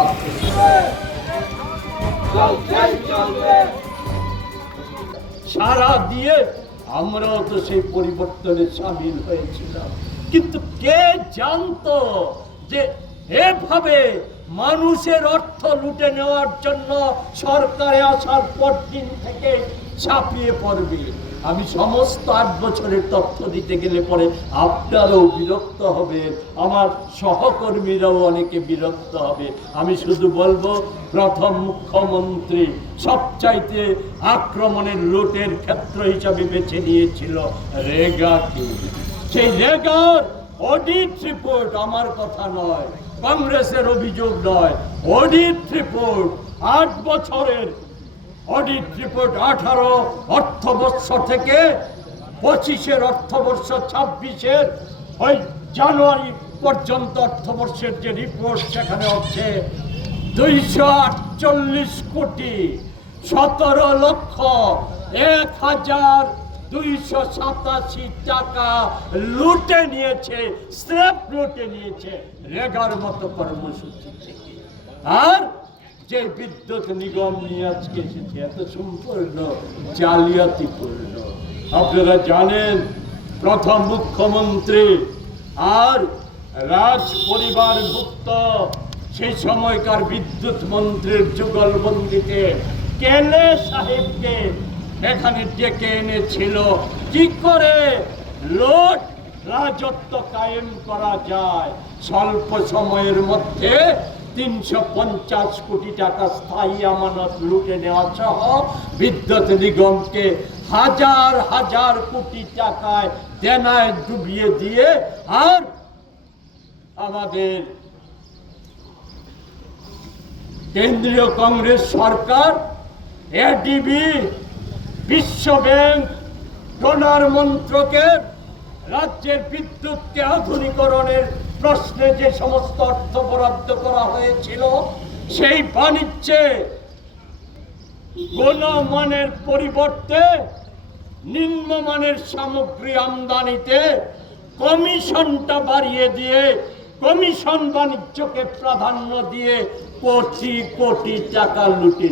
ভাবতেছি। সারা দিয়ে আমরাও তো সেই পরিবর্তনে সামিল হয়েছিলাম, কিন্তু কে জানতো যে এভাবে মানুষের অর্থ লুটে নেওয়ার জন্য সরকারে আসার পর দিন থেকে ছাপিয়ে পড়বে। আমি সমস্ত 8 বছরের তথ্য দিতে গেলে পরে আপনারাও বিরক্ত হবে, আমার সহকর্মীরাও অনেকে বিরক্ত হবে। আমি শুধু বলবো, প্রথম মুখ্যমন্ত্রী সবচাইতে আক্রমণের লুটের ক্ষেত্র হিসাবে বেছে নিয়েছিল রেগাকে। সেই রেগার অডিট রিপোর্ট আমার কথা নয়, কংগ্রেসের অভিযোগ নয়, অডিট রিপোর্ট 8 বছরের অডিট রিপোর্ট, 18 অর্থবর্ষ থেকে 25-এর অর্থবর্ষ, 26-এর ওই জানুয়ারি পর্যন্ত অর্থবর্ষের যে রিপোর্ট, সেখানে হচ্ছে 248 কোটি 17,01,287 টাকা লুটে নিয়েছে, স্রেফ লুটে নিয়েছে রেগার মতো কর্মসূচি থেকে। আর যে বিদ্যুৎ নিগম নিয়ে আজকে এসেছে, এত সম্পূর্ণ জালিয়াতিপূর্ণ। আপনারা জানেন, প্রথম মুখ্যমন্ত্রী আর রাজ পরিবারভুক্ত সেই সময়কার বিদ্যুৎ মন্ত্রীর যুগলবন্দিতে কেলে সাহেবকে এখানে ডেকে এনেছিল কি করে লোট রাজত্ব কায়েম করা যায়। স্বল্প সময়ের মধ্যে 350 কোটি টাকা স্থায়ী আমানত লুটে নেওয়া সহ বিদ্যুৎ নিগমকে হাজার হাজার কোটি টাকায় দেনায় ডুবিয়ে দিয়ে, আর আমাদের কেন্দ্রীয় কংগ্রেস সরকার, এডিবি, বিশ্ব ব্যাংক, ডোনার মন্ত্রকের রাজ্যের বিদ্যুৎকে আধুনিকরণের প্রশ্নে যে সমস্ত অর্থ বরাদ্দ করা হয়েছিল, সেই বাণিজ্যে গুণমানের পরিবর্তে নিম্নমানের সামগ্রী আমদানিতে কমিশনটা বাড়িয়ে দিয়ে, কমিশন বাণিজ্যকে প্রাধান্য দিয়ে কোটি কোটি টাকা লুটে